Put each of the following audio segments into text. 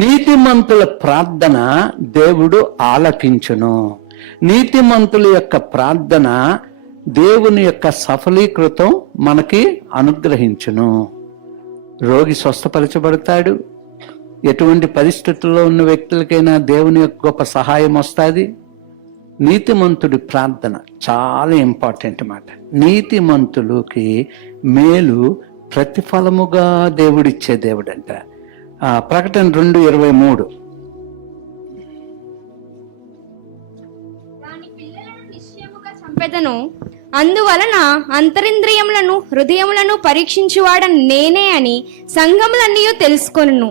నీతిమంతుల ప్రార్థన దేవుడు ఆలకించును. నీతిమంతుల యొక్క ప్రార్థన దేవుని యొక్క సఫలీకృతం మనకి అనుగ్రహించును. రోగి స్వస్థపరచబడతాడు. ఎటువంటి పరిస్థితుల్లో ఉన్న వ్యక్తులకైనా దేవుని యొక్క గొప్ప సహాయం వస్తుంది. నీతిమంతుడి ప్రార్థన చాలా ఇంపార్టెంట్ మాట. నీతిమంతులకి మేలు ప్రతిఫలముగా దేవుడిచ్చే దేవుడంట. ప్రకటన 2:23. చంపెదను, అందువలన అంతరింద్రియములను హృదయములను పరీక్షించువాడని నేనే అని సంఘములన్నీ తెలుసుకొనును.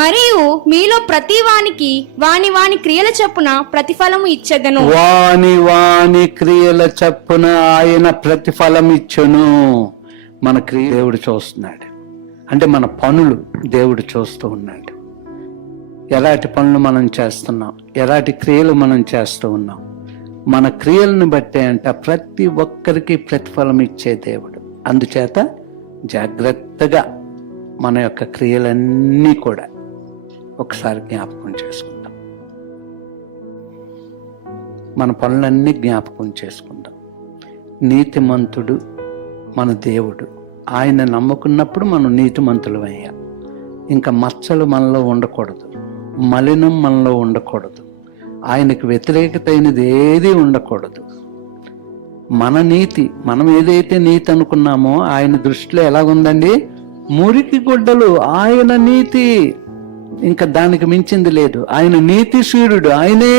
మరియు మీలో ప్రతి వానికి వాని వాని క్రియల చొప్పున ప్రతిఫలము ఇచ్చెదను. వాని క్రియల చొప్పున ఆయన ప్రతిఫలం ఇచ్చును. మన క్రియ దేవుడు చూస్తున్నాడు. అంటే మన పనులు దేవుడు చూస్తూ ఉన్నాడు. ఎలాంటి పనులు మనం చేస్తున్నాం, ఎలాంటి క్రియలు మనం చేస్తూ ఉన్నాం, మన క్రియలను బట్టే అంట ప్రతి ఒక్కరికి ప్రతిఫలం ఇచ్చే దేవుడు. అందుచేత జాగ్రత్తగా మన యొక్క క్రియలన్నీ కూడా ఒకసారి జ్ఞాపకం చేసుకుందాం. మన పనులన్నీ జ్ఞాపకం చేసుకుందాం. నీతిమంతుడు మన దేవుడు. ఆయన నమ్ముకున్నప్పుడు మనం నీతిమంతులం అయ్యాం. ఇంకా మచ్చలు మనలో ఉండకూడదు, మలినం మనలో ఉండకూడదు, ఆయనకు వ్యతిరేకత అయినది ఏది ఉండకూడదు. మన నీతి, మనం ఏదైతే నీతి అనుకున్నామో ఆయన దృష్టిలో ఎలాగుందండి? మురికి గుడ్డలు. ఆయన నీతి ఇంకా దానికి మించింది లేదు. ఆయన నీతి సూర్యుడు ఆయనే.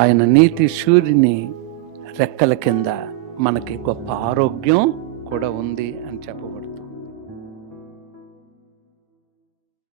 ఆయన నీతి సూర్యుని రెక్కల కింద మనకి గొప్ప ఆరోగ్యం కూడా ఉంది అని చెప్పబడుతుంది.